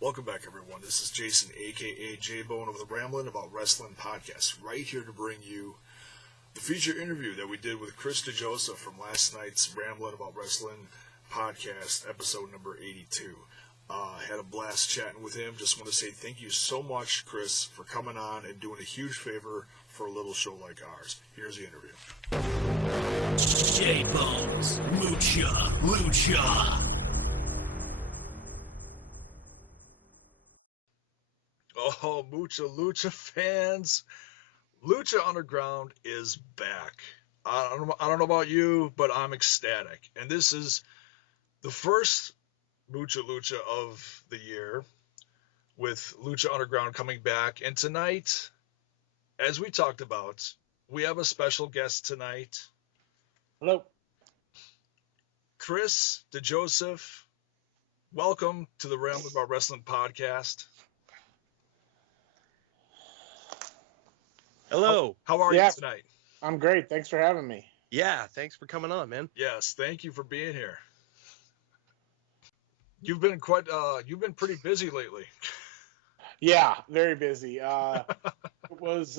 Welcome back, everyone. This is Jason, a.k.a. J-Bone of the Ramblin About Wrestling podcast, right here to bring you the feature interview that we did with Chris DeJoseph from last night's Ramblin About Wrestling podcast, episode number 82. Had a blast chatting with him. Just want to say thank you so much, Chris, for coming on and doing a huge favor for a little show like ours. Here's the interview. J-Bone's Mucha Lucha. Oh, Mucha Lucha fans. Lucha Underground is back. I don't know about you, but I'm ecstatic. And this is the first Mucha Lucha of the year with Lucha Underground coming back. And tonight, as we talked about, we have a special guest tonight. Hello. Chris DeJoseph. Welcome to the Ramblin About Wrestling podcast. Hello. How are you tonight? I'm great. Thanks for having me. Yeah, thanks for coming on, man. Yes, thank you for being here. You've been pretty busy lately. Yeah, very busy. It was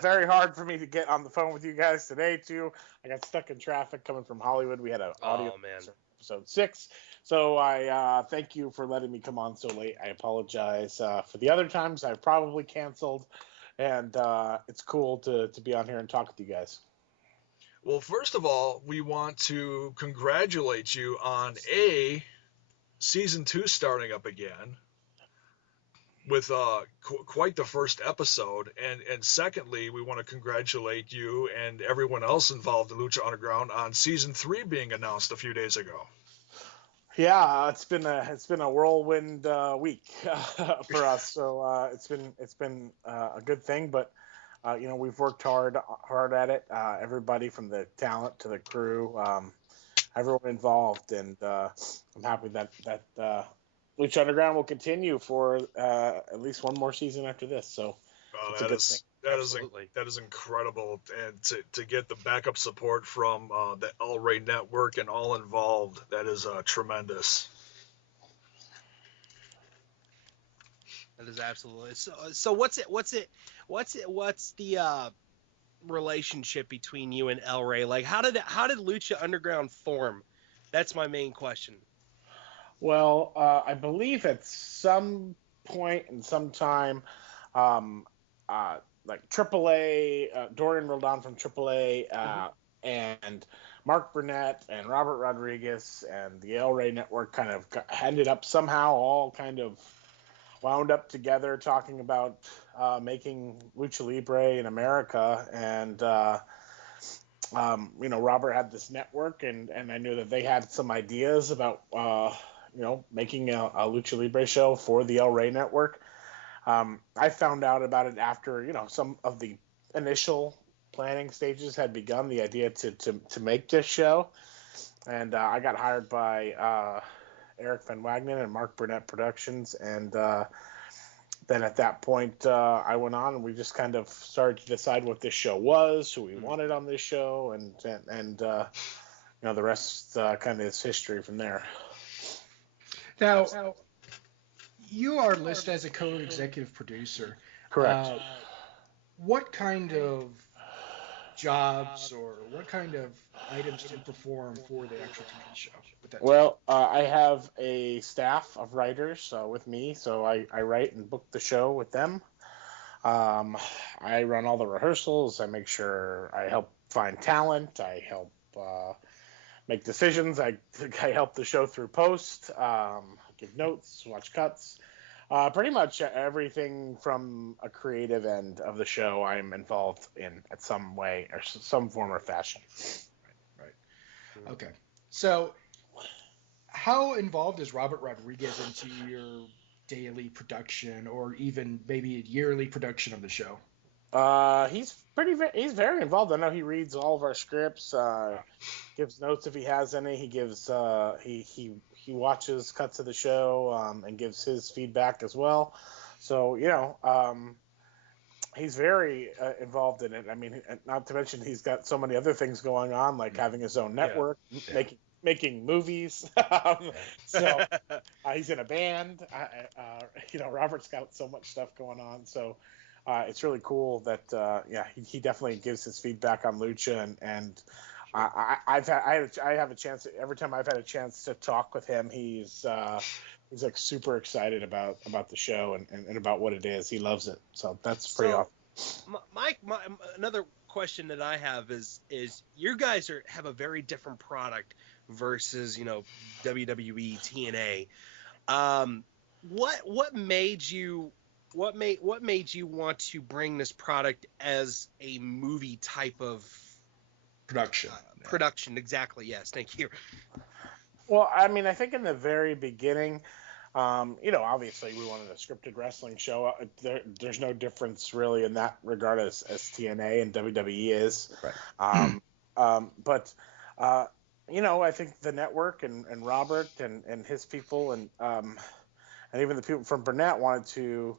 very hard for me to get on the phone with you guys today, too. I got stuck in traffic coming from Hollywood. We had an audio episode 6. So I thank you for letting me come on so late. I apologize for the other times I've probably canceled. And it's cool to be on here and talk with you guys. Well, first of all, we want to congratulate you on season 2 starting up again with quite the first episode. And secondly, we want to congratulate you and everyone else involved in Lucha Underground on season 3 being announced a few days ago. Yeah, it's been a whirlwind week for us. So it's been a good thing, but we've worked hard at it. Everybody from the talent to the crew, everyone involved, and I'm happy that Lucha Underground will continue for at least one more season after this. So it's a good thing. That is incredible, and to get the backup support from the El Rey Network and all involved, that is tremendous. That is absolutely so. What's the relationship between you and El Rey? Like, how did Lucha Underground form? That's my main question. Well, I believe at some point in some time, like AAA, Dorian Roldan from AAA, and Mark Burnett and Robert Rodriguez and the El Rey Network kind of ended up somehow all kind of wound up together talking about making Lucha Libre in America. And, Robert had this network, and I knew that they had some ideas about, making a Lucha Libre show for the El Rey Network. I found out about it after, some of the initial planning stages had begun, the idea to make this show. And I got hired by Eric Van Wagenen and Mark Burnett Productions. And then at that point, I went on and we just kind of started to decide what this show was, who we wanted on this show. And the rest kind of is history from there. Now, you are listed as a co-executive producer. Correct. What kind of jobs or what kind of items do you perform for the actual TV show? Well, I have a staff of writers with me, so I write and book the show with them. I run all the rehearsals. I make sure I help find talent. I help make decisions. I help the show through post, give notes, watch cuts. Pretty much everything from a creative end of the show I'm involved in at some way or some form or fashion. Right. Okay. So how involved is Robert Rodriguez into your daily production or even maybe a yearly production of the show? He's very involved. I know he reads all of our scripts, gives notes if he has any. He gives he watches cuts of the show and gives his feedback as well. So he's very involved in it. I mean, not to mention he's got so many other things going on, like having his own network, making movies. So he's in a band. Robert's got so much stuff going on. So it's really cool that he definitely gives his feedback on Lucha, and I have a chance every time I've had a chance to talk with him. He's like super excited about the show and about what it is. He loves it. So that's pretty awesome. My another question that I have is you guys have a very different product versus WWE, TNA. What made you want to bring this product as a movie type of Production. production? Exactly. Yes. Thank you. Well, I mean, I think in the very beginning, obviously we wanted a scripted wrestling show. There's no difference really in that regard as TNA and WWE is. Right. But I think the network and Robert and his people and even the people from Burnett wanted to,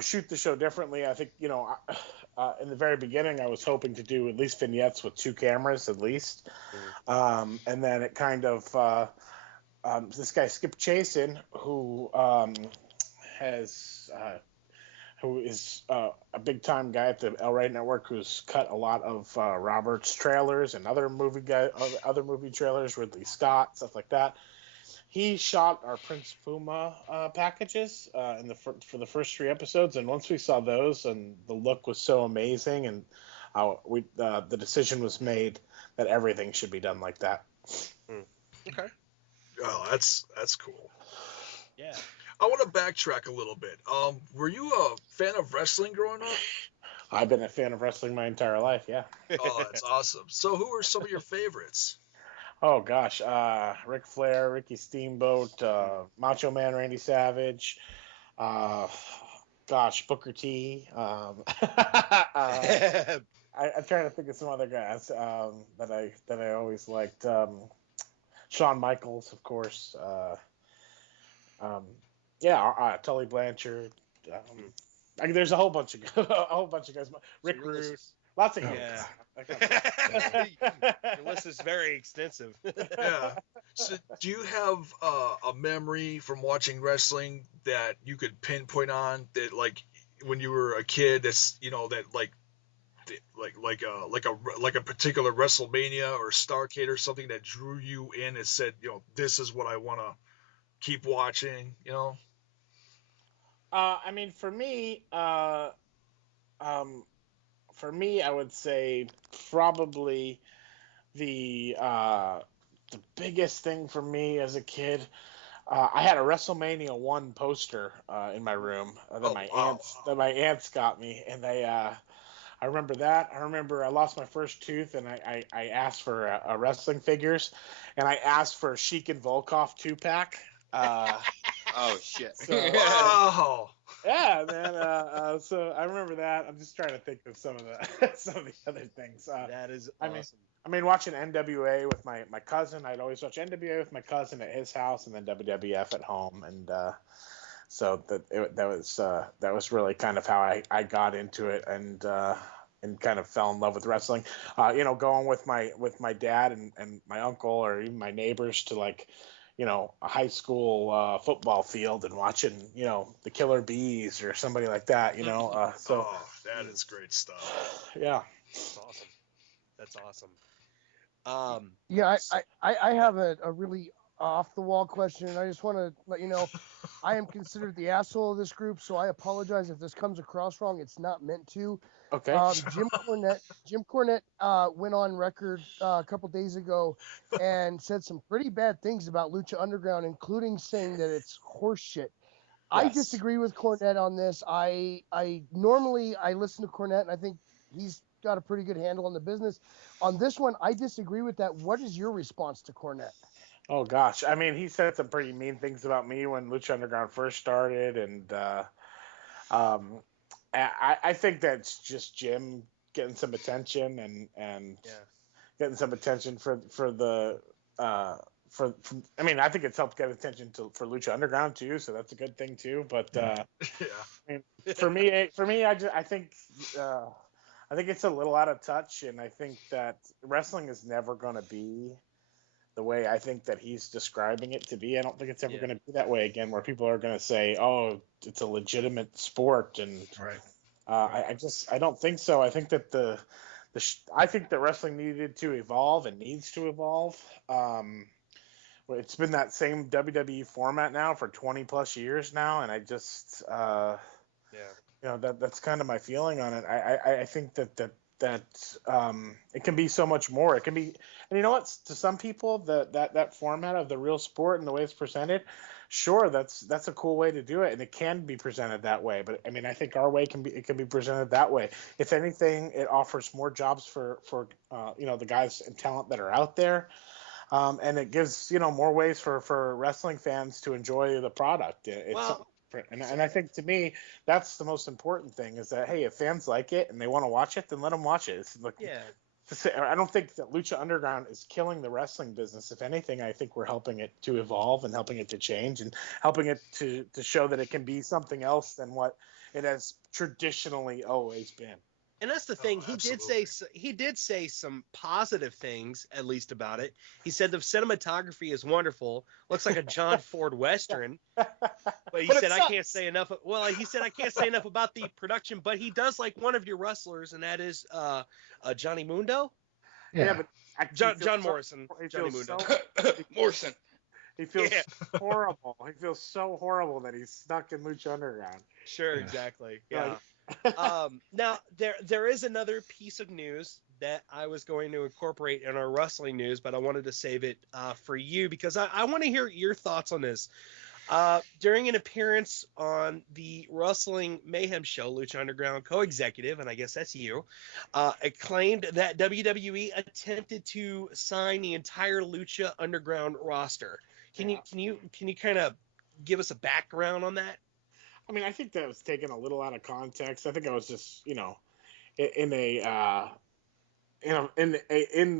shoot the show differently. I think, in the very beginning, I was hoping to do at least vignettes with 2 cameras at least. And then it kind of, this guy Skip Chasen, who is a big time guy at the El Rey Network, who's cut a lot of Robert's trailers and other movie trailers, Ridley Scott, stuff like that. He shot our Prince Puma packages for the first 3 episodes, and once we saw those, and the look was so amazing, and the decision was made that everything should be done like that. Okay. Oh, that's cool. Yeah. I want to backtrack a little bit. Were you a fan of wrestling growing up? I've been a fan of wrestling my entire life. Yeah. Oh, that's awesome. So, who are some of your favorites? Oh gosh, Ric Flair, Ricky Steamboat, Macho Man, Randy Savage, Booker T. I'm trying to think of some other guys that I always liked. Shawn Michaels, of course. Tully Blanchard. There's a whole bunch of guys. Rick Rude. Lots of guys. Yeah. Your list is very extensive. Yeah. So, do you have a memory from watching wrestling that you could pinpoint on that, like when you were a kid? That's that like a particular WrestleMania or Starrcade or something that drew you in and said, this is what I want to keep watching. I mean, for me, I would say probably the biggest thing for me as a kid. I had a WrestleMania 1 poster in my room that my aunts got me, and I remember that. I remember I lost my first tooth, and I asked for a wrestling figures, and I asked for a Sheik and Volkov 2-pack. Oh shit! So, Wow. yeah, man. So I remember that. I'm just trying to think of some of the other things. That is awesome. I mean, watching NWA with my cousin. I'd always watch NWA with my cousin at his house, and then WWF at home. And so that was really kind of how I got into it, and kind of fell in love with wrestling. Going with my dad and my uncle, or even my neighbors to a high school football field and watching, the Killer Bees or somebody like that, that is great stuff. Yeah. That's awesome. Yeah, I have a really off the wall question, and I just want to let you know I am considered the asshole of this group, so I apologize if this comes across wrong. It's not meant to. Okay. Jim Cornette went on record a couple days ago and said some pretty bad things about Lucha Underground, including saying that it's horse shit. Yes. I disagree with Cornette on this. I normally listen to Cornette, and I think he's got a pretty good handle on the business. On this one, I disagree with that. What is your response to Cornette? Oh gosh, I mean, he said some pretty mean things about me when Lucha Underground first started, and I think that's just Jim getting some attention and getting some attention for the I mean, I think it's helped get attention for Lucha Underground too, so that's a good thing too. But I mean, for me, I think it's a little out of touch, and I think that wrestling is never going to be the way I think that he's describing it to be. I don't think it's ever going to be that way again, where people are going to say, "Oh, it's a legitimate sport," and I don't think so. I think that I think that wrestling needed to evolve and needs to evolve. It's been that same WWE format now for 20 plus years now, and I just that's kind of my feeling on it. I think that it can be so much more. It can be, and you know what? To some people, that format of the real sport and the way it's presented, sure, that's a cool way to do it, and it can be presented that way. But I mean, I think our way can be presented that way. If anything, it offers more jobs for the guys and talent that are out there. And it gives more ways for wrestling fans to enjoy the product. And I think, to me, that's the most important thing, is that, hey, if fans like it and they want to watch it, then let them watch it. I don't think that Lucha Underground is killing the wrestling business. If anything, I think we're helping it to evolve and helping it to change and helping it to show that it can be something else than what it has traditionally always been. And that's the thing. Absolutely. He did say some positive things, at least, about it. He said the cinematography is wonderful. Looks like a John Ford Western. But he said I can't say enough. Well, he said I can't say enough about the production. But he does like one of your wrestlers, and that is Johnny Mundo. Yeah. But John Morrison. Johnny Mundo. Morrison. He feels horrible. He feels so horrible that he's stuck in Lucha Underground. Sure, exactly. Yeah. Now there is another piece of news that I was going to incorporate in our wrestling news, but I wanted to save it for you because I want to hear your thoughts on this. During an appearance on the Wrestling Mayhem show, Lucha Underground co-executive, and I guess that's you, it claimed that WWE attempted to sign the entire Lucha Underground roster. Can you kind of give us a background on that? I mean, I think that was taken a little out of context. I think I was just, in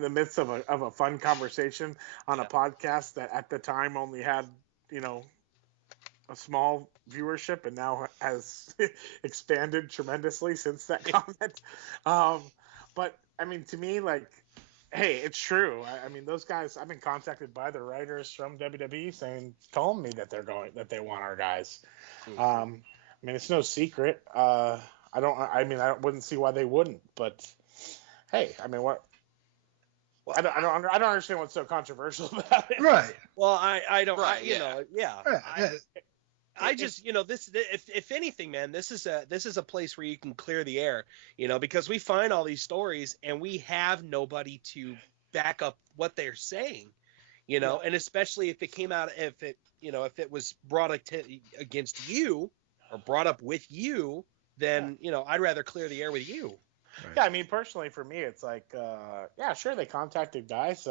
the midst of a fun conversation on a podcast that at the time only had, a small viewership and now has expanded tremendously since that comment. But I mean, to me, like, hey, it's true. I mean, those guys, I've been contacted by the writers from WWE telling me that they want our guys. I mean, it's no secret. I wouldn't see why they wouldn't. But hey, I mean, what? I don't understand what's so controversial about it. Right. Well, I don't. Right, I just, this. If anything, man, this is a place where you can clear the air, because we find all these stories and we have nobody to back up what they're saying, and especially if it came out, if it was brought against you or brought up with you, then I'd rather clear the air with you. Right. Yeah, I mean, personally, for me, it's like, sure, they contacted guys.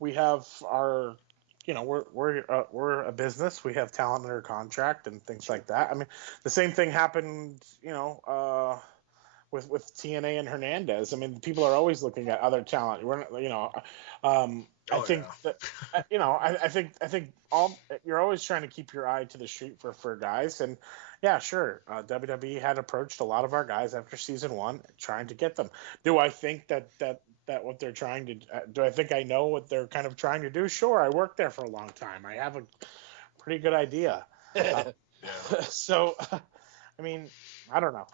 We have our, we're a business. We have talent under contract and things like that. I mean, the same thing happened, with TNA and Hernandez. I mean, people are always looking at other talent. I think you're always trying to keep your eye to the street for guys. And yeah, sure. WWE had approached a lot of our guys after season 1 trying to get them. Do I think that what they're trying to do? I think I know what they're kind of trying to do. Sure. I worked there for a long time. I have a pretty good idea. So, I mean, I don't know.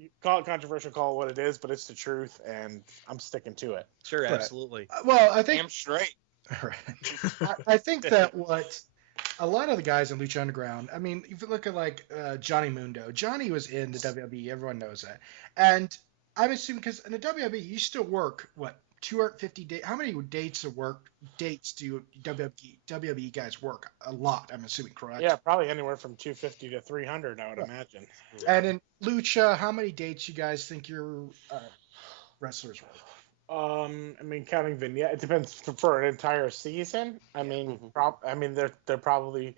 You call it controversial, call it what it is, but it's the truth, and I'm sticking to it. Sure, absolutely. Well, I think damn straight. I think that what a lot of the guys in Lucha Underground, I mean, if you look at like Johnny Mundo, Johnny was in the WWE, everyone knows that, and I'm assuming because in the WWE you still work 250 days. How many dates do WWE guys work? A lot, I'm assuming, correct? Yeah, probably anywhere from 250 to 300, I would imagine. And in Lucha, how many dates you guys think your wrestlers work? I mean, counting vignette, it depends for an entire season. I mean, they're probably,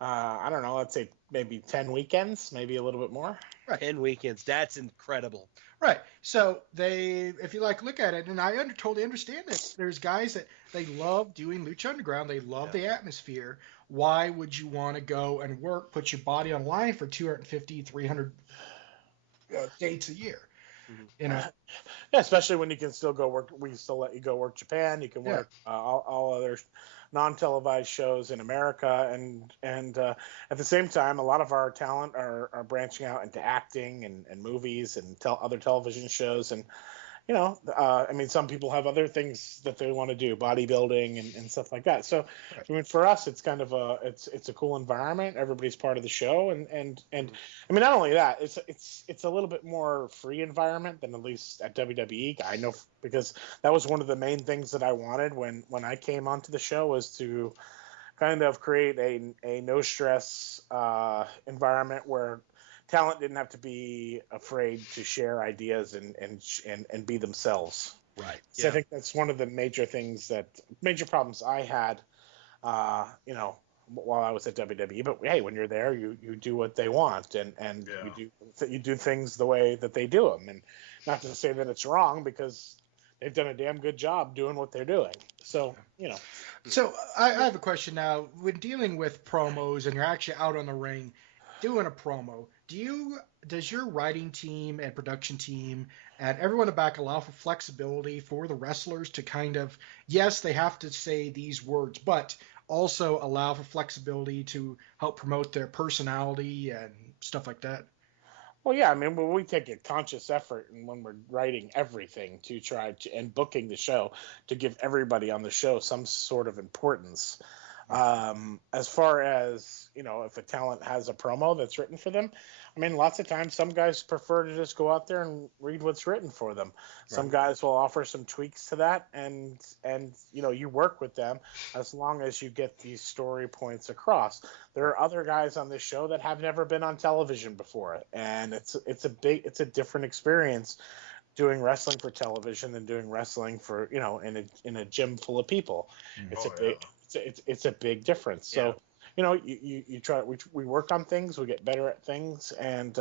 I don't know, let's say maybe 10 weekends, maybe a little bit more. Right. 10 weekends. That's incredible. Right. So if you look at it, and I totally understand this. There's guys that they love doing Lucha Underground. They love the atmosphere. Why would you want to go and put your body on line for 250, 300 dates a year? You know, Yeah, especially when you can still go work. We still let you go work Japan. You can work all other non-televised shows in America, and at the same time, a lot of our talent are branching out into acting and movies and other television shows. And I mean, some people have other things that they want to do, bodybuilding and stuff like that. So, I mean, for us, it's kind of it's a cool environment. Everybody's part of the show, and I mean, not only that, it's a little bit more free environment than at least at WWE. I know, because that was one of the main things that I wanted when I came onto the show, was to kind of create a no stress environment where talent didn't have to be afraid to share ideas and be themselves. right. So I think that's one of the major problems I had, while I was at WWE. But hey, when you're there, you do what they want, and you do things the way that they do them. And not to say that it's wrong, because they've done a damn good job doing what they're doing. So, So I have a question now. When dealing with promos and you're actually out on the ring doing a promo, does your writing team and production team and everyone in the back allow for flexibility for the wrestlers to kind of, yes, they have to say these words, but also allow for flexibility to help promote their personality and stuff like that? Well, yeah, I mean, we take a conscious effort, and when we're writing everything to try to, and booking the show, to give everybody on the show some sort of importance. As far as, if a talent has a promo that's written for them, I mean, lots of times some guys prefer to just go out there and read what's written for them. Some guys will offer some tweaks to that, and you work with them as long as you get these story points across. There are other guys on this show that have never been on television before, and it's a different experience doing wrestling for television than doing wrestling for, in a gym full of people. It's a big difference. So, you try, we work on things, we get better at things, and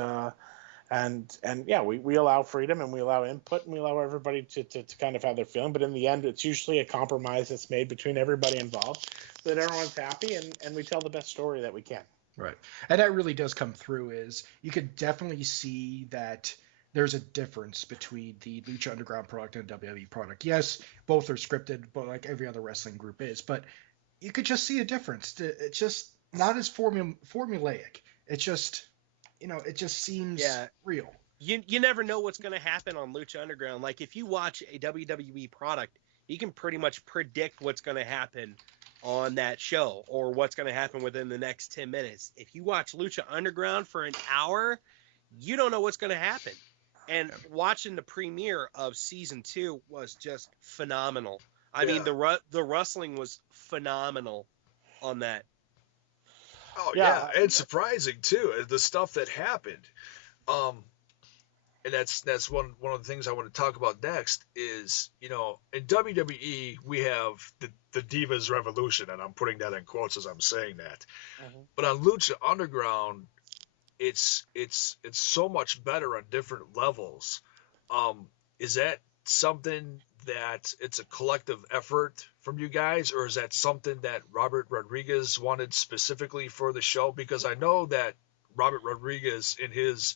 we allow freedom, and we allow input, and we allow everybody to kind of have their feeling. But in the end, it's usually a compromise that's made between everybody involved, so that everyone's happy, and we tell the best story that we can. Right. And that really does come through. Is you could definitely see that there's a difference between the Lucha Underground product and the WWE product. Yes, both are scripted, but like every other wrestling group is. But you could just see a difference. It's just not as formulaic. It's just, it just seems real. You never know what's going to happen on Lucha Underground. Like, if you watch a WWE product, you can pretty much predict what's going to happen on that show, or what's going to happen within the next 10 minutes. If you watch Lucha Underground for an hour, you don't know what's going to happen. And watching the premiere of season 2 was just phenomenal. I mean, the wrestling was phenomenal on that. Oh yeah, it's surprising too, the stuff that happened. And that's one of the things I want to talk about next is, in WWE we have the Divas Revolution, and I'm putting that in quotes as I'm saying that. But on Lucha Underground, it's so much better on different levels. Is that something that it's a collective effort from you guys, or is that something that Robert Rodriguez wanted specifically for the show? Because I know that Robert Rodriguez, in his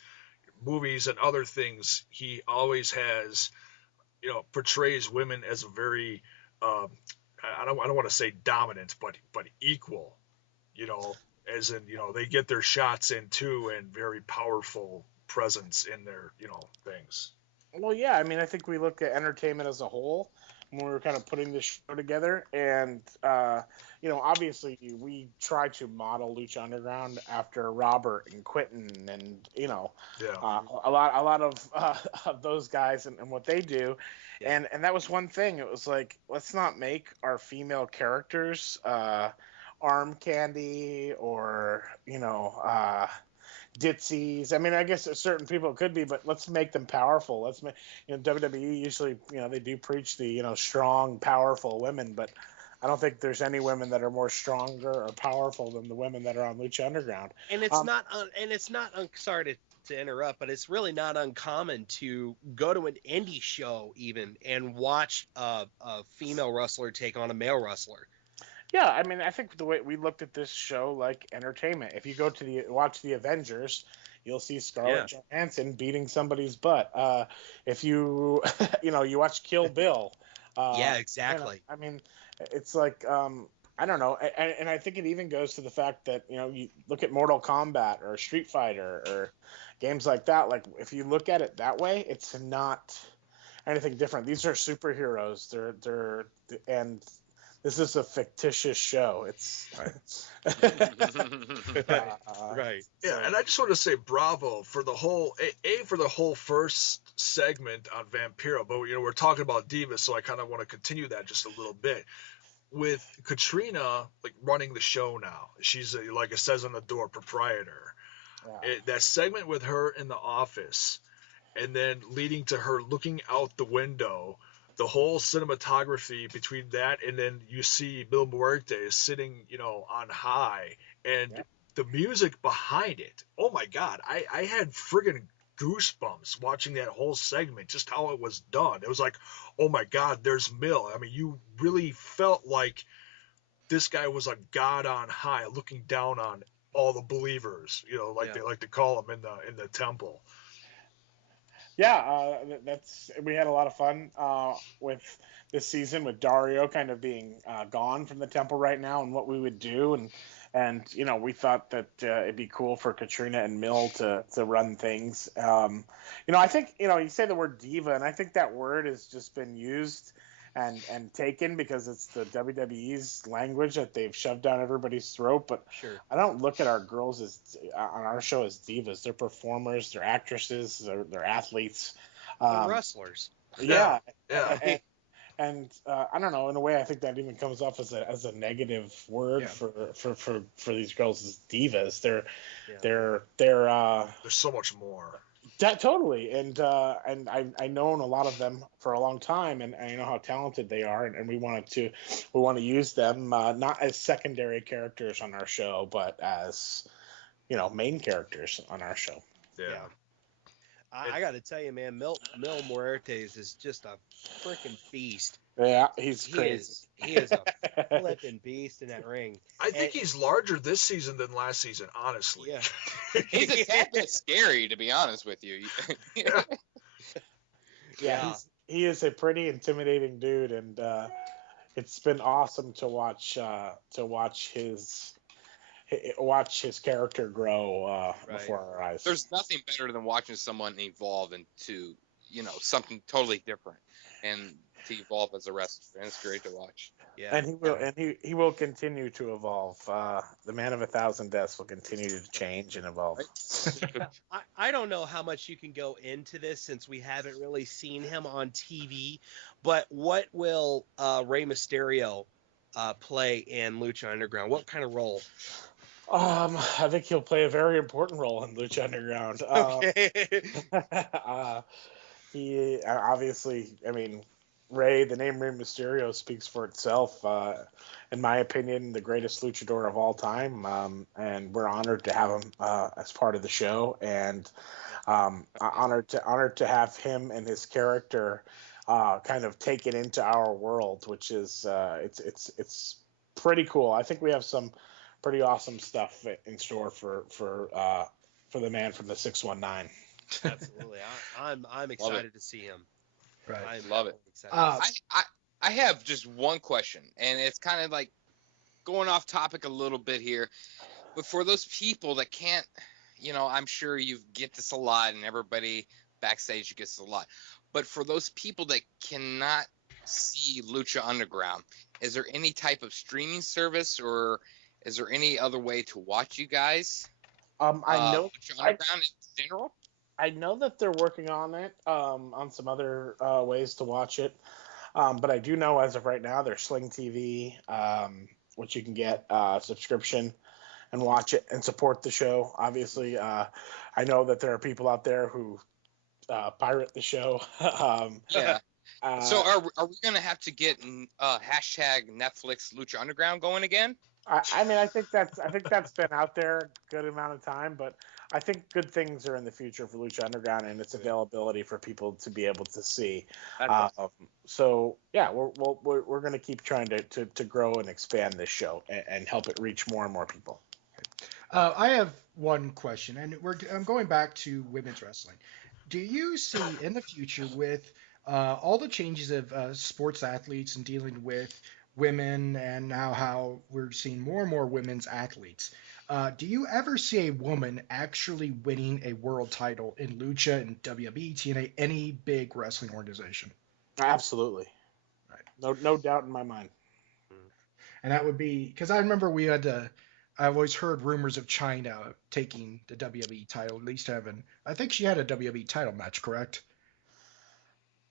movies and other things, he always has, portrays women as a very, I don't want to say dominant, but equal, as in, they get their shots in too, and very powerful presence in their, things. Well, yeah, I mean, I think we look at entertainment as a whole when we were kind of putting this show together, and obviously we try to model Lucha Underground after Robert and Quentin, and a lot of those guys and what they do, and that was one thing. It was like, let's not make our female characters arm candy or ditzies. I mean, I guess certain people could be, but let's make them powerful. Let's make, WWE usually, they do preach the, strong, powerful women, but I don't think there's any women that are more stronger or powerful than the women that are on Lucha Underground. And it's sorry to interrupt, but it's really not uncommon to go to an indie show even and watch a female wrestler take on a male wrestler. Yeah, I mean, I think the way we looked at this show like entertainment. If you go to watch the Avengers, you'll see Scarlett Johansson beating somebody's butt. If you you watch Kill Bill, Yeah, exactly. I mean, it's like I don't know, and I think it even goes to the fact that you look at Mortal Kombat or Street Fighter or games like that. Like if you look at it that way, it's not anything different. These are superheroes. They're and this is a fictitious show. It's Right. Yeah, and I just want to say bravo for the whole for the whole first segment on Vampiro, but we're talking about Divas, so I kind of want to continue that just a little bit with Katrina like running the show now. She's like it says on the door, proprietor. That segment with her in the office, and then leading to her looking out the window. The whole cinematography between that and then you see Bill Muerte sitting, on high, and the music behind it. Oh my God, I had friggin' goosebumps watching that whole segment, just how it was done. It was like, oh my God, there's Mill. I mean, you really felt like this guy was a god on high, looking down on all the believers, they like to call him in the temple. Yeah, we had a lot of fun with this season with Dario kind of being gone from the temple right now and what we would do and we thought that it'd be cool for Katrina and Mill to run things. I think you say the word diva and I think that word has just been used and taken because it's the WWE's language that they've shoved down everybody's throat. But sure. I don't look at our girls on our show as divas. They're performers, they're actresses, they're athletes, they're wrestlers. Yeah. And I don't know. In a way, I think that even comes off as a negative word for these girls as divas. They're there's so much more. Totally, and I've known a lot of them for a long time, and I know how talented they are, and we want to use them not as secondary characters on our show, but as main characters on our show. Yeah. I got to tell you, man, Mil Muertes is just a freaking beast. Yeah, he's crazy. He is a flipping beast in that ring. I think he's larger this season than last season, honestly. Yeah. He's a tad bit scary, to be honest with you. Yeah. He is a pretty intimidating dude, and it's been awesome to watch his character grow before our eyes. There's nothing better than watching someone evolve into something totally different and to evolve as a wrestler, and it's great to watch. Yeah, and he will continue to evolve. The man of 1,000 deaths will continue to change and evolve. I don't know how much you can go into this since we haven't really seen him on TV, but what will Rey Mysterio play in Lucha Underground? What kind of role? I think he'll play a very important role in Lucha Underground. Okay. He obviously, I mean, the name Rey Mysterio speaks for itself. In my opinion, the greatest luchador of all time, and we're honored to have him as part of the show, and honored to have him and his character kind of take it into our world, which is it's pretty cool. I think we have some pretty awesome stuff in store for the man from the 619. Absolutely, I'm excited to see him. Right, I love it. I have just one question, and it's kind of like going off topic a little bit here, but for those people that can't, I'm sure you get this a lot, and everybody backstage gets this a lot, but for those people that cannot see Lucha Underground, is there any type of streaming service, or is there any other way to watch you guys? I know Lucha Underground in general. I know that they're working on it, on some other ways to watch it. But I do know as of right now, there's Sling TV, which you can get a subscription and watch it and support the show. Obviously, I know that there are people out there who pirate the show. Yeah. So are we going to have to get hashtag Netflix Lucha Underground going again? I mean, I think that's been out there a good amount of time, but I think good things are in the future for Lucha Underground and its availability for people to be able to see. So yeah, we're going to keep trying to grow and expand this show and help it reach more and more people. I have one question, and I'm going back to women's wrestling. Do you see in the future with all the changes of sports athletes and dealing with women and now how we're seeing more and more women's athletes, do you ever see a woman actually winning a world title in Lucha and WWE, TNA, any big wrestling organization? Absolutely. Right. No doubt in my mind. And that would be because I remember we had I've always heard rumors of China taking the WWE title, at least having. I think she had a WWE title match, correct?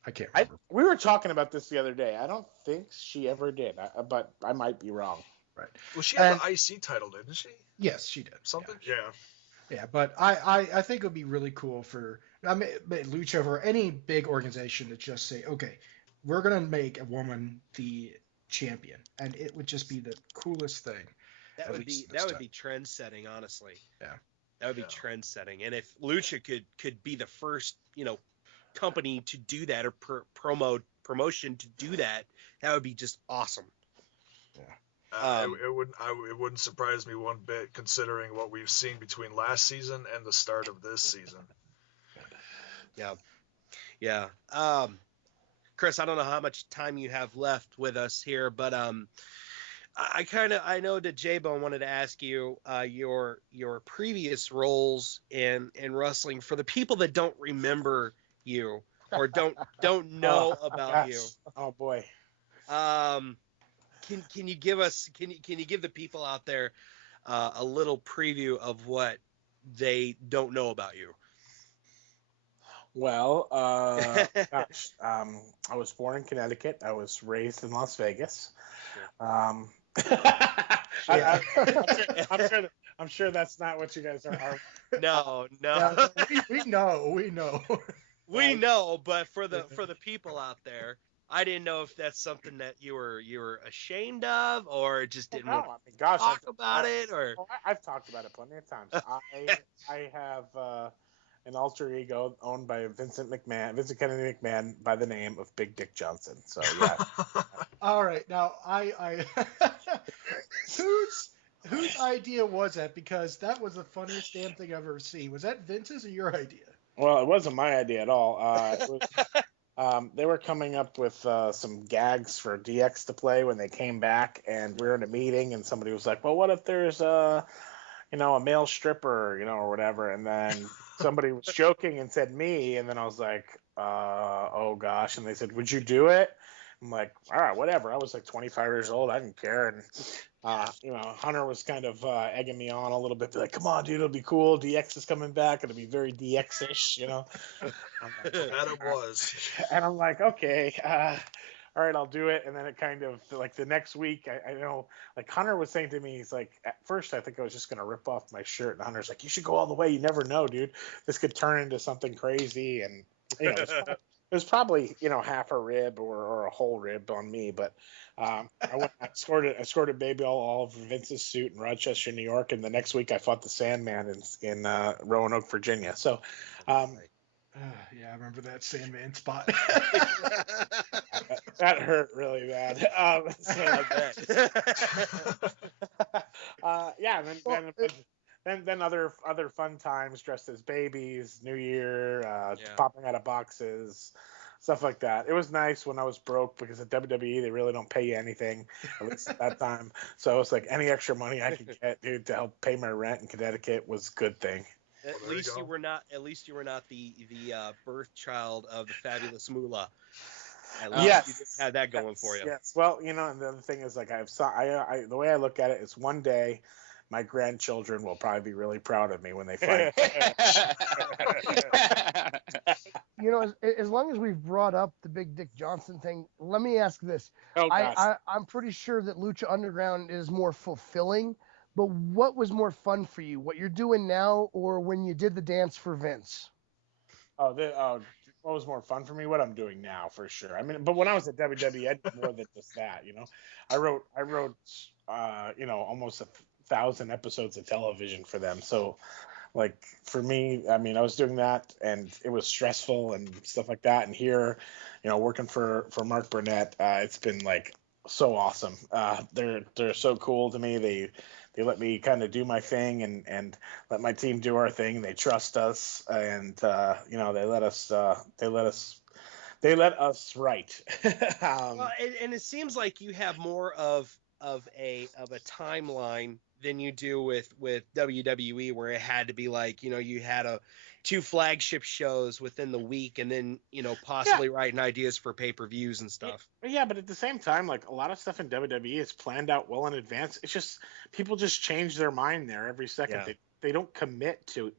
I can't remember. We were talking about this the other day. I don't think she ever did, but I might be wrong. Right. Well, she had the IC title, didn't she? Yes, she did. Something? Yeah. Yeah. But I think it would be really cool for Lucha or any big organization to just say, okay, we're gonna make a woman the champion, and it would just be the coolest thing. That would be trend setting, honestly. Yeah. That would be trend setting. And if Lucha could be the first, company to do that or promotion to do that, that would be just awesome. Yeah. It wouldn't surprise me one bit considering what we've seen between last season and the start of this season. Yeah. Chris, I don't know how much time you have left with us here, but I know that J-Bone wanted to ask you your previous roles in wrestling for the people that don't remember you or don't know about you. Oh boy. Can you give the people out there a little preview of what they don't know about you? Well, I was born in Connecticut. I was raised in Las Vegas. I'm sure that's not what you guys are. No. We know. We know, but for the people out there, I didn't know if that's something that you were ashamed of or just didn't want to talk about it. Or I've talked about it plenty of times. I have an alter ego owned by Vincent Kennedy McMahon by the name of Big Dick Johnson. So yeah. All right, now I whose idea was that? Because that was the funniest damn thing I've ever seen. Was that Vince's or your idea? Well, it wasn't my idea at all. It was, they were coming up with some gags for DX to play when they came back, and we were in a meeting, and somebody was like, "Well, what if there's a male stripper, or whatever?" And then somebody was joking and said me, and then I was like, "Oh gosh!" And they said, "Would you do it?" I'm like, "All right, whatever." I was like 25 years old. I didn't care, and Hunter was kind of egging me on a little bit, like, "Come on, dude, it'll be cool. DX is coming back. It'll be very DX-ish, I'm like, that it was. And I'm like, okay, all right, I'll do it. And then it kind of, like, the next week, I know, like, Hunter was saying to me, he's like, at first I think I was just going to rip off my shirt. And Hunter's like, you should go all the way. You never know, dude. This could turn into something crazy. And, it was probably, half a rib or a whole rib on me. But I scored a baby all over Vince's suit in Rochester, New York. And the next week I fought the Sandman in Roanoke, Virginia. So, yeah, I remember that Sandman spot. that hurt really bad. Yeah, and then other fun times, dressed as babies, New Year, popping out of boxes, stuff like that. It was nice when I was broke because at WWE they really don't pay you anything, at least at that time. So it was like any extra money I could get, dude, to help pay my rent in Connecticut was a good thing. At least you were not the birth child of the fabulous Moolah. At least you just had that going for you. Yes. Well, and the other thing is, like, the way I look at it is one day my grandchildren will probably be really proud of me when they find As long as we've brought up the Big Dick Johnson thing, let me ask this. Oh, gosh. I'm pretty sure that Lucha Underground is more fulfilling, but what was more fun for you? What you're doing now or when you did the dance for Vince? What was more fun for me? What I'm doing now, for sure. I mean, but when I was at WWE, I did more than just that, I wrote almost 1,000 episodes of television for them. So, like for me, I mean, I was doing that, and it was stressful and stuff like that. And here, working for Mark Burnett, it's been like so awesome. They're so cool to me. They let me kind of do my thing and let my team do our thing. They trust us, and they let us write. Well, and it seems like you have more of a timeline than you do with WWE, where it had to be like, you had two flagship shows within the week, and then possibly writing ideas for pay-per-views and stuff. Yeah, but at the same time, like a lot of stuff in WWE is planned out well in advance. It's just people just change their mind there every second. Yeah. They don't commit to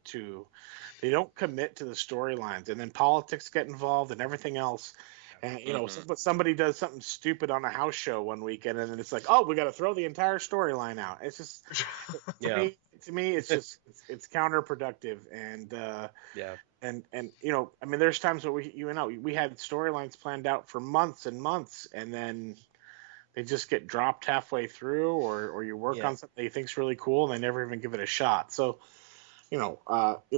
they don't commit to the storylines, and then politics get involved and everything else. And somebody does something stupid on a house show one weekend, and then it's like, oh, we got to throw the entire storyline out. It's just to me, it's just it's counterproductive, and and I mean, there's times where we had storylines planned out for months and months, and then they just get dropped halfway through, or you work on something you think's really cool, and they never even give it a shot. So.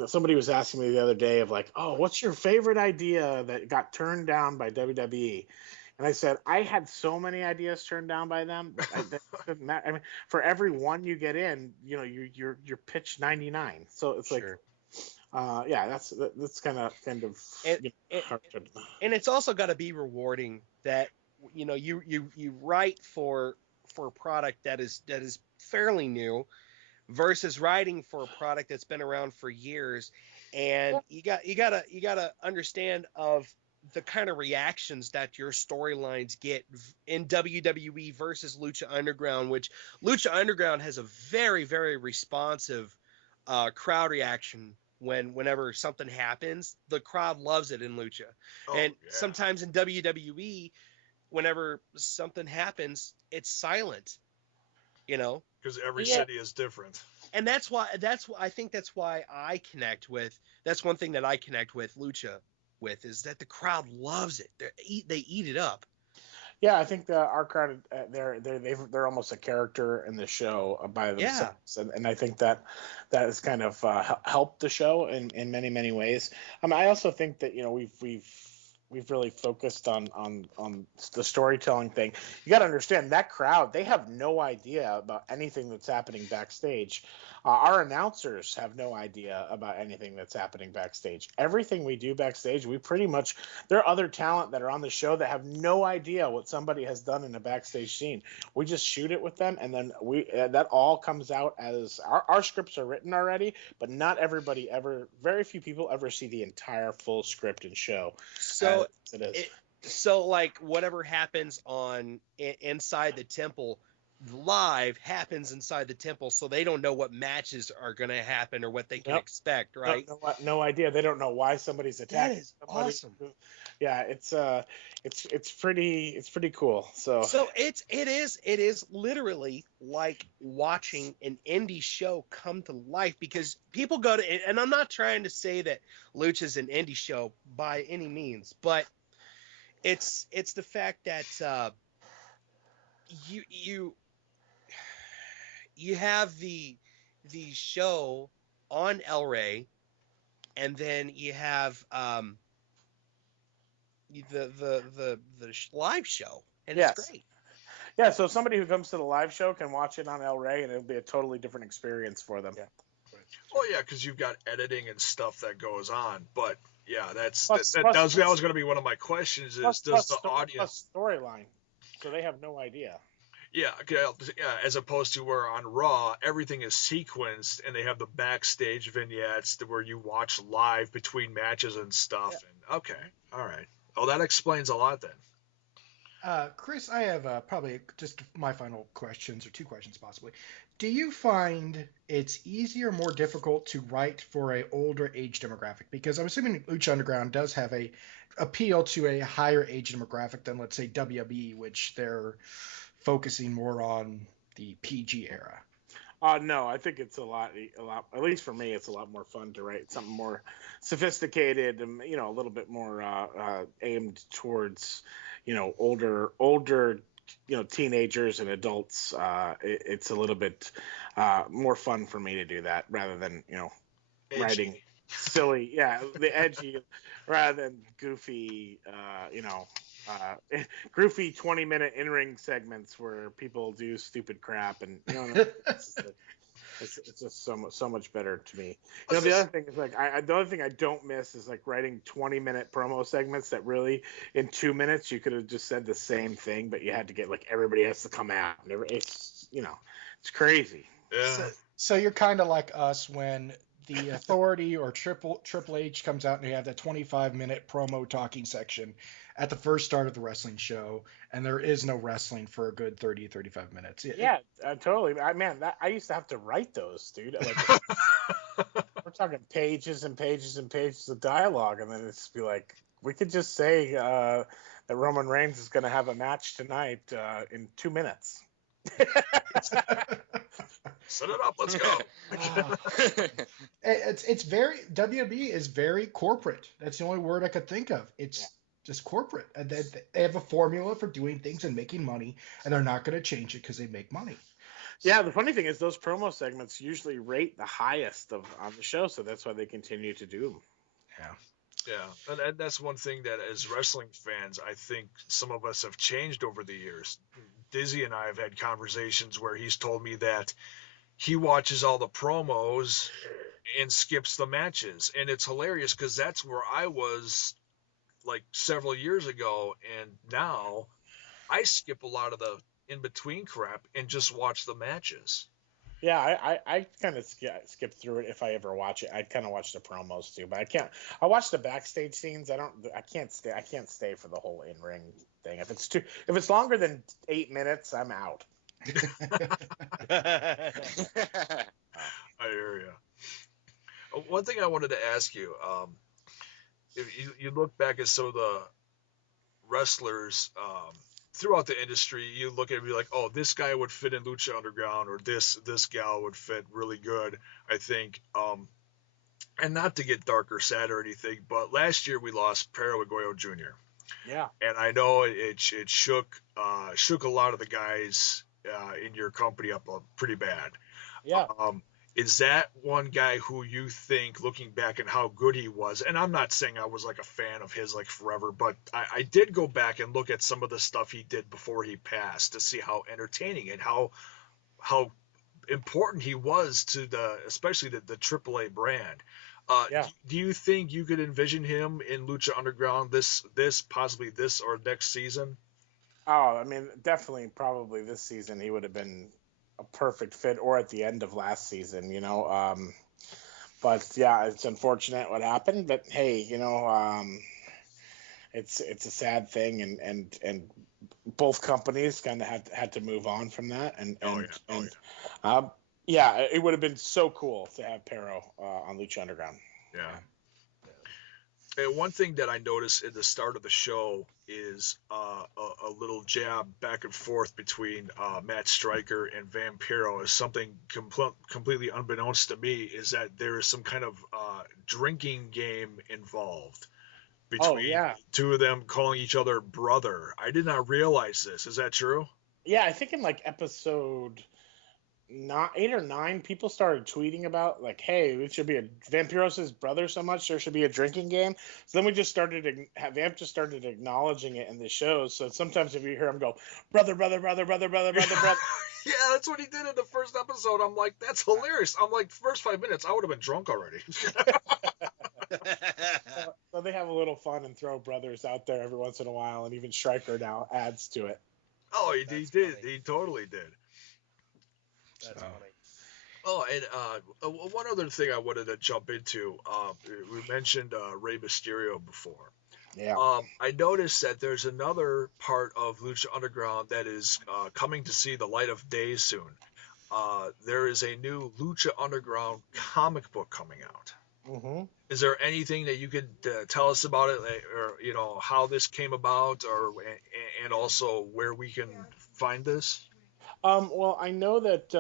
Somebody was asking me the other day of like, oh, what's your favorite idea that got turned down by WWE? And I said, I had so many ideas turned down by them. That doesn't matter. I mean, for every one you get in, you're pitched 99. So it's Sure. That's kind of and it's also got to be rewarding that you write for a product that is fairly new versus writing for a product that's been around for years, and you gotta understand of the kind of reactions that your storylines get in WWE versus Lucha Underground, which Lucha Underground has a very, very responsive crowd reaction. Whenever something happens, the crowd loves it in Lucha. Sometimes in WWE, whenever something happens, it's silent. Because every city is different. And that's why I think that's why I connect with. That's one thing that I connect with Lucha with, is that the crowd loves it. They eat it up. Yeah, I think our crowd, they're almost a character in the show by themselves, and I think that has kind of helped the show in many, many ways. I also think that we've really focused on the storytelling thing. You got to understand that crowd, they have no idea about anything that's happening backstage. Our announcers have no idea about anything that's happening backstage. Everything we do backstage, there are other talent that are on the show that have no idea what somebody has done in a backstage scene. We just shoot it with them, and then that all comes out as our scripts are written already, but not everybody very few people ever see the entire full script and show. So it is. So like whatever happens inside the temple live happens inside the temple, so they don't know what matches are going to happen or what they can expect, right? No idea. They don't know why somebody's attacking. That is awesome. Yeah, it's pretty cool. So it is literally like watching an indie show come to life, because people go to, and I'm not trying to say that Lucha's an indie show by any means, but it's the fact that you have the show on El Rey, and then you have the live show, and it's great. Yeah, so somebody who comes to the live show can watch it on El Rey, and it'll be a totally different experience for them. Yeah. Oh yeah, because you've got editing and stuff that goes on, but yeah, that was going to be one of my questions. Does the audience storyline? So they have no idea. Yeah, as opposed to where on Raw everything is sequenced and they have the backstage vignettes where you watch live between matches and stuff. Yeah. And okay, all right. Oh, that explains a lot then. Chris, I have probably just my final questions, or two questions possibly. Do you find it's easier or more difficult to write for a older age demographic? Because I'm assuming Lucha Underground does have a appeal to a higher age demographic than, let's say, WWE, which they're focusing more on the PG era. No, I think it's a lot. At least for me, it's a lot more fun to write something more sophisticated and a little bit more aimed towards older teenagers and adults, it's a little bit more fun for me to do that rather than writing silly, the edgy, rather than goofy, goofy 20-minute in-ring segments where people do stupid crap, and it's just so much better to me. The other thing is the other thing I don't miss is writing 20-minute promo segments that really in 2 minutes you could have just said the same thing, but you had to get everybody has to come out. It's it's crazy. Yeah. So you're kind of like us when the Authority or Triple H comes out and you have that 25-minute promo talking section at the first start of the wrestling show, and there is no wrestling for a good 30, 35 minutes. Yeah, totally. I used to have to write those, dude. We're talking pages and pages and pages of dialogue, and then it's just be we could just say that Roman Reigns is going to have a match tonight in 2 minutes. Set it up. Let's go. It's very WWE is very corporate. That's the only word I could think of. It's just corporate, and they have a formula for doing things and making money, and they're not going to change it because they make money. Yeah, the funny thing is those promo segments usually rate the highest on the show, so that's why they continue to do them. Yeah, and that's one thing that as wrestling fans, I think some of us have changed over the years. Dizzy and I have had conversations where he's told me that he watches all the promos and skips the matches, and it's hilarious because that's where I was several years ago, and now I skip a lot of the in-between crap and just watch the matches. Yeah, I kind of skip through it if I ever watch it. I kind of watch the promos too, but I can't. I watch the backstage scenes. I can't stay for the whole in-ring thing. If it's longer than 8 minutes, I'm out. I hear you. One thing I wanted to ask you, if you look back at some of the wrestlers throughout the industry, you look at it and be like, oh, this guy would fit in Lucha Underground, or this gal would fit really good, I think. And not to get dark or sad or anything, but last year we lost Pero Aguayo Jr. Yeah. And I know it shook a lot of the guys in your company up pretty bad. Yeah. Is that one guy who you think, looking back at how good he was, and I'm not saying I was a fan of his forever, but I did go back and look at some of the stuff he did before he passed to see how entertaining and how important he was to especially the AAA brand. Do you think you could envision him in Lucha Underground this possibly this or next season? Oh, I mean, definitely, probably this season he would have been a perfect fit, or at the end of last season, but yeah, it's unfortunate what happened, but hey, it's a sad thing, and both companies kind of had to move on from that, and it would have been so cool to have Pero on Lucha Underground. Yeah. And one thing that I noticed at the start of the show is a little jab back and forth between Matt Stryker and Vampiro. Is something completely unbeknownst to me is that there is some kind of drinking game involved between two of them calling each other brother. I did not realize this. Is that true? Yeah, I think in episode 8 or 9, people started tweeting about hey, it should be Vampiro's his brother so much there should be a drinking game. So then we just Vamp just started acknowledging it in the shows. So sometimes if you hear him go brother, brother, brother, brother, brother, brother, brother. Yeah, that's what he did in the first episode. I'm like, that's hilarious. I'm like, first 5 minutes I would have been drunk already. So they have a little fun and throw brothers out there every once in a while, and even Stryker now adds to it. Oh, he did. Funny. He totally did. That's funny. Oh, and one other thing I wanted to jump into, we mentioned Rey Mysterio before. Yeah. I noticed that there's another part of Lucha Underground that is coming to see the light of day soon. There is a new Lucha Underground comic book coming out. Mm-hmm. Is there anything that you could tell us about it, or how this came about, and also where we can find this? Well, I know that.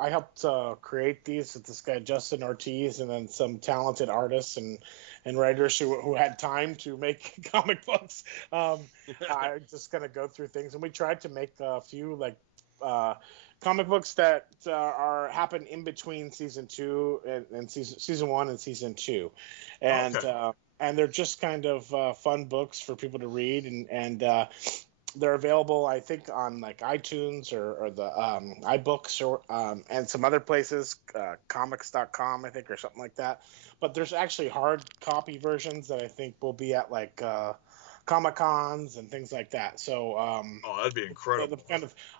I helped create these with this guy Justin Ortiz, and then some talented artists and writers who had time to make comic books. I just gonna go through things, and we tried to make a few like comic books that happen in between season 2 and season 1 and season 2, and and they're just kind of fun books for people to read, and they're available, I think, on like iTunes or the iBooks or and some other places, comics.com, I think, or something like that. But there's actually hard copy versions that I think will be at like Comic Cons and things like that. So that'd be incredible.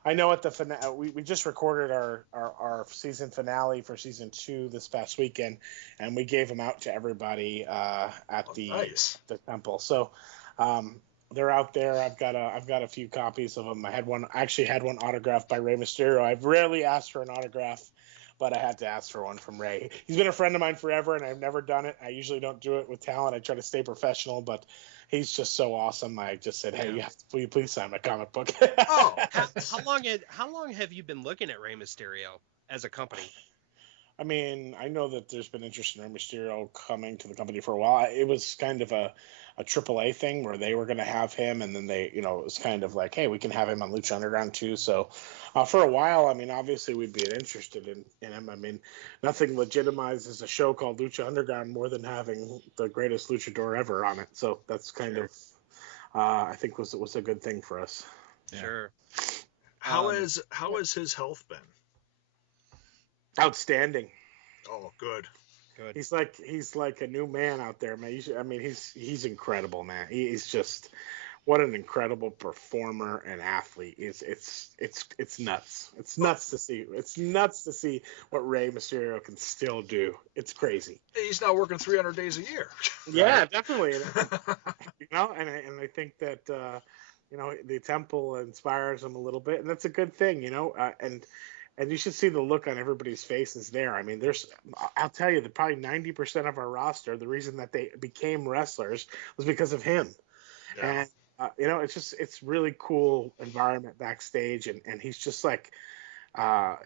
I know at the we just recorded our season finale for season 2 this past weekend, and we gave them out to everybody at the temple. So. They're out there. I've got a few copies of them. I actually had one autographed by Rey Mysterio. I've rarely asked for an autograph, but I had to ask for one from Rey. He's been a friend of mine forever, and I've never done it. I usually don't do it with talent. I try to stay professional, but he's just so awesome. I just said, hey, will you please sign my comic book? How long have you been looking at Rey Mysterio as a company? I mean, I know that there's been interest in Rey Mysterio coming to the company for a while. It was kind of a AAA thing where they were going to have him, and then it was kind of like, hey, we can have him on Lucha Underground too. So for a while, I mean, obviously we'd be interested in him. I mean, nothing legitimizes a show called Lucha Underground more than having the greatest luchador ever on it. So that's kind of, I think was a good thing for us. Yeah. Sure. How has his health been? Outstanding. Oh, good. He's like a new man out there, man. He's incredible, man. He's just what an incredible performer and athlete. It's nuts. It's nuts to see. It's nuts to see what Rey Mysterio can still do. It's crazy. He's not working 300 days a year. Yeah, definitely. And I think that the temple inspires him a little bit, and that's a good thing, And you should see the look on everybody's faces there. I mean, I'll tell you that probably 90% of our roster, the reason that they became wrestlers was because of him. Yeah. And, it's really cool environment backstage. And he's just like,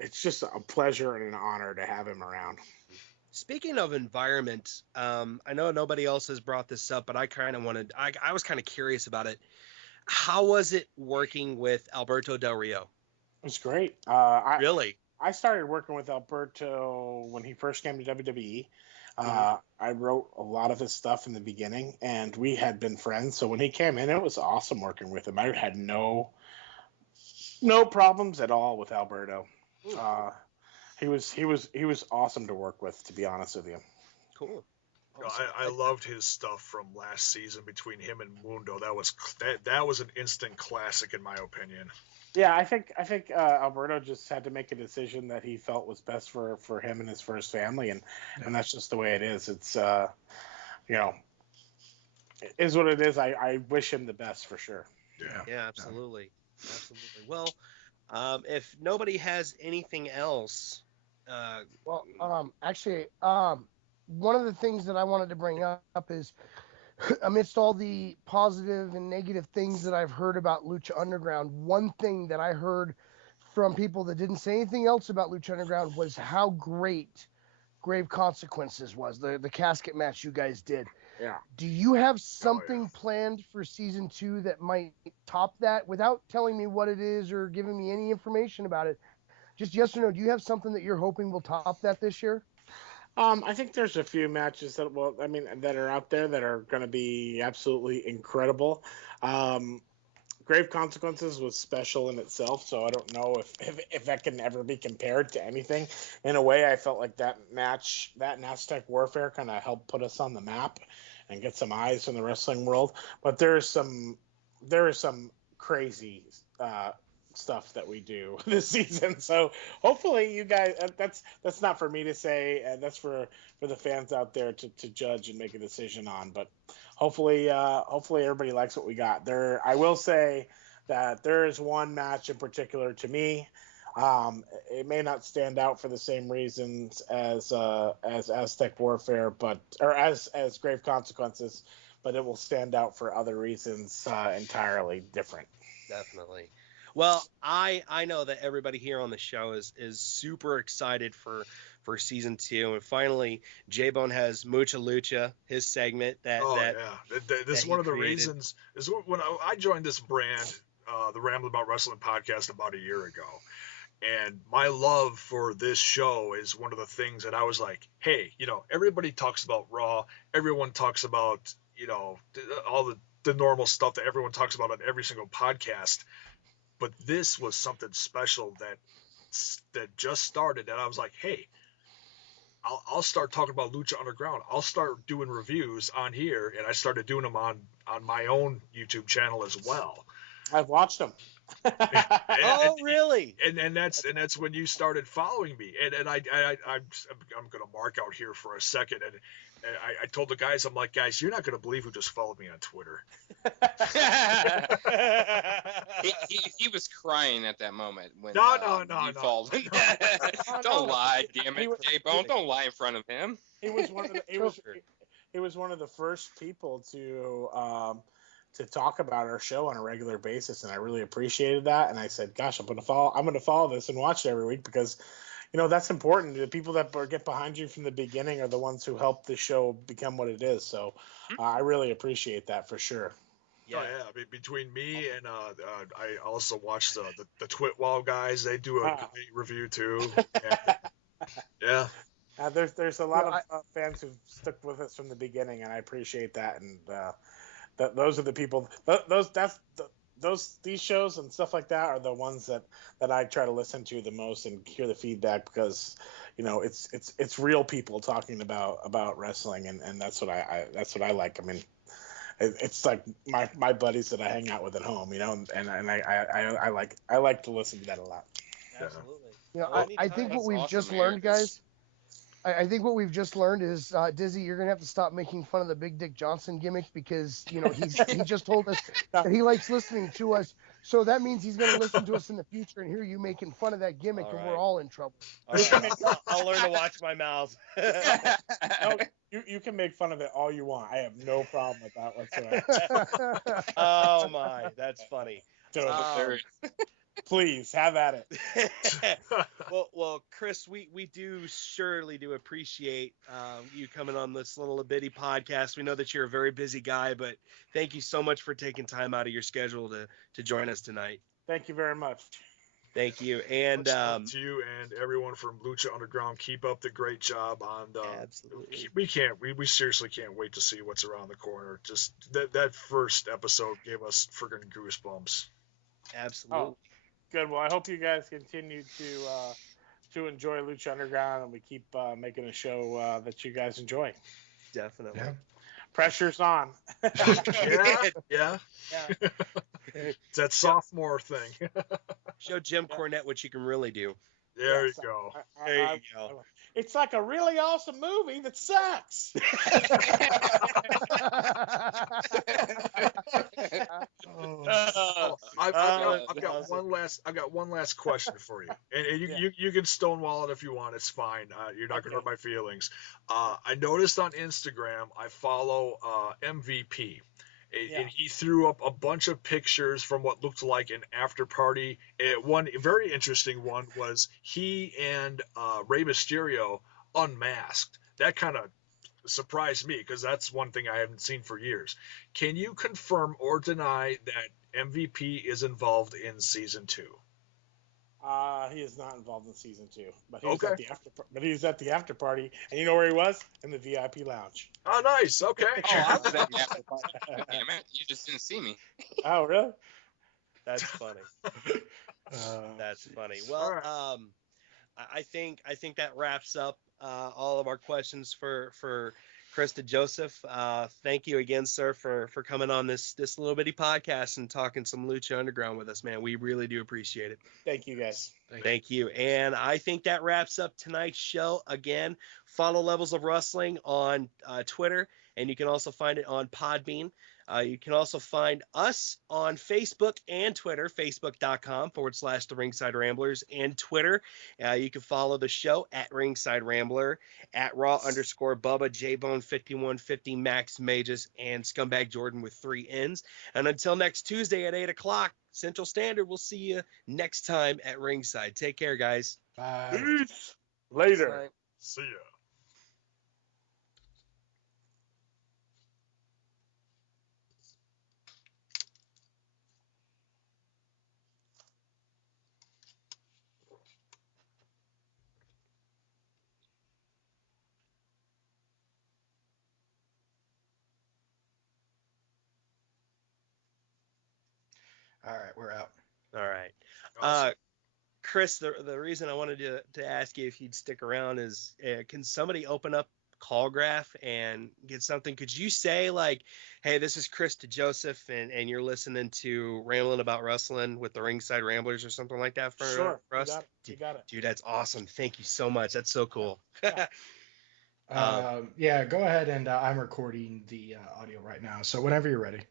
it's just a pleasure and an honor to have him around. Speaking of environment, I know nobody else has brought this up, but I was kind of curious about it. How was it working with Alberto Del Rio? It was great. Really? I started working with Alberto when he first came to WWE. I wrote a lot of his stuff in the beginning, and we had been friends. So when he came in, it was awesome working with him. I had no problems at all with Alberto. He was awesome to work with, to be honest with you. Cool. Awesome. I loved his stuff from last season between him and Mundo. That was an instant classic in my opinion. Yeah, I think Alberto just had to make a decision that he felt was best for him and his first family, and that's just the way it is. It's it is what it is. I wish him the best for sure. Yeah, absolutely. Absolutely. Well, if nobody has anything else, actually, one of the things that I wanted to bring up is, amidst all the positive and negative things that I've heard about Lucha Underground, one thing that I heard from people that didn't say anything else about Lucha Underground was how great Grave Consequences was, the casket match you guys did. Yeah. Do you have something planned for season 2 that might top that, without telling me what it is or giving me any information about it? Just yes or no, do you have something that you're hoping will top that this year? I think there's a few matches that are out there that are going to be absolutely incredible. Grave Consequences was special in itself, so I don't know if that can ever be compared to anything. In a way, I felt like that match, that Aztec Warfare, kind of helped put us on the map and get some eyes in the wrestling world. But there is some crazy stuff that we do this season, so hopefully you guys, that's not for me to say, and that's for the fans out there to judge and make a decision on. But hopefully everybody likes what we got there. I will say that there is one match in particular to me. It may not stand out for the same reasons as Aztec Warfare, or as Grave Consequences, but it will stand out for other reasons entirely different. Definitely. Well, I know that everybody here on the show is super excited for season 2, and finally J-Bone has Mucha Lucha, his segment that This is he one of the created. reasons. Is when I joined this brand, the Ramblin About Wrestling podcast, about a year ago, and my love for this show is one of the things that I was like, hey, everybody talks about Raw, everyone talks about all the normal stuff that everyone talks about on every single podcast, but this was something special that just started, and I was like, hey, I'll start talking about Lucha Underground. I'll start doing reviews on here, and I started doing them on my own YouTube channel as well. I've watched them. Really? And that's when you started following me. And I'm gonna mark out here for a second. And I told the guys, I'm like, guys, you're not gonna believe who just followed me on Twitter. he was crying at that moment when No. you followed him. Don't lie, damn it, J-Bone. Don't lie in front of him. He was one of the he was one of the first people to talk about our show on a regular basis, and I really appreciated that. And I said, gosh, I'm gonna follow this and watch it every week, because that's important. The people that get behind you from the beginning are the ones who help the show become what it is. So I really appreciate that for sure. Yeah. Oh, yeah. I mean, between me and I also watch the Twitwall guys. They do a great review too. Yeah. There's a lot of fans who've stuck with us from the beginning, and I appreciate that. And those are the people. These shows and stuff like that are the ones that I try to listen to the most and hear the feedback, because it's real people talking about wrestling, and that's what I like. I mean, it's like my buddies that I hang out with at home, and I like to listen to that a lot. Absolutely. I think what we've just learned, guys. I think what we've just learned is, Dizzy, you're gonna have to stop making fun of the Big Dick Johnson gimmick, because he just told us that he likes listening to us. So that means he's gonna listen to us in the future and hear you making fun of that gimmick, and we're all in trouble. All right. I'll learn to watch my mouth. No, you can make fun of it all you want. I have no problem with that whatsoever. Oh my, that's funny. Please have at it. Well, Chris, we do surely do appreciate you coming on this little bitty podcast. We know that you're a very busy guy, but thank you so much for taking time out of your schedule to join us tonight. Thank you very much. Thank you, and to you and everyone from Lucha Underground. Keep up the great job on. Absolutely. We seriously can't wait to see what's around the corner. Just that first episode gave us friggin' goosebumps. Absolutely. Oh, good. Well, I hope you guys continue to enjoy Lucha Underground, and we keep making a show that you guys enjoy. Definitely. Yeah. Pressure's on. Yeah. It's that sophomore thing. Show Jim Cornette what you can really do. There you go. There you go. It's like a really awesome movie that sucks. I've got one last question for you, and you can stonewall it if you want. It's fine. You're not gonna hurt my feelings. I noticed on Instagram I follow MVP. And he threw up a bunch of pictures from what looked like an after party. One very interesting one was he and Rey Mysterio unmasked. That kind of surprised me, because that's one thing I haven't seen for years. Can you confirm or deny that MVP is involved in season 2? He is not involved in season 2, but he was at the after party, and you know where he was? In the VIP lounge. Oh, nice. Okay. I was at the after party. Damn it, you just didn't see me. Oh, really? That's funny. That's funny. Well, right. I think that wraps up all of our questions for Chris DeJoseph. Thank you again, sir, for coming on this little bitty podcast and talking some Lucha Underground with us, man. We really do appreciate it. Thank you, guys. Thank you. And I think that wraps up tonight's show. Again, follow Levels of Wrestling on Twitter, and you can also find it on Podbean. You can also find us on Facebook and Twitter, facebook.com/The Ringside Ramblers, and Twitter. You can follow the show at Ringside Rambler, at Raw_Bubba, JBone5150, Max Magus, and Scumbag Jordan with 3 N's. And until next Tuesday at 8 o'clock Central Standard, we'll see you next time at Ringside. Take care, guys. Bye. Peace. Later. Right. See ya. All right, we're out. All right. Awesome. Chris, the reason I wanted to ask you if you'd stick around is, can somebody open up Callgraph and get something? Could you say, like, hey, this is Chris DeJoseph, and you're listening to Ramblin' About Wrestling with the Ringside Ramblers or something like that for us? You got it. Dude, that's awesome. Thank you so much. That's so cool. Yeah, go ahead, and I'm recording the audio right now. So whenever you're ready.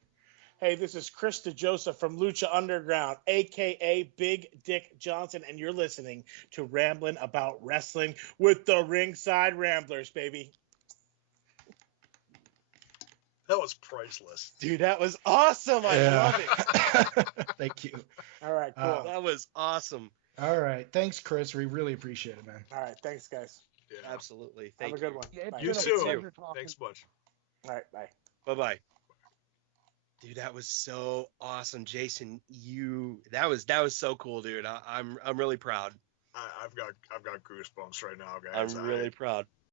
Hey, this is Chris DeJoseph from Lucha Underground, a.k.a. Big Dick Johnson, and you're listening to Ramblin' About Wrestling with the Ringside Ramblers, baby. That was priceless. Dude, that was awesome. I love it. Thank you. All right, cool. That was awesome. All right. Thanks, Chris. We really appreciate it, man. All right, thanks, guys. Yeah. Absolutely. Have Thank a good you. one. Yeah, it's Bye. You been a too. pleasure talking. Thanks much. All right, bye. Bye-bye. Dude, that was so awesome, Jason. That was so cool, dude. I'm really proud. I've got goosebumps right now, guys. I'm really proud.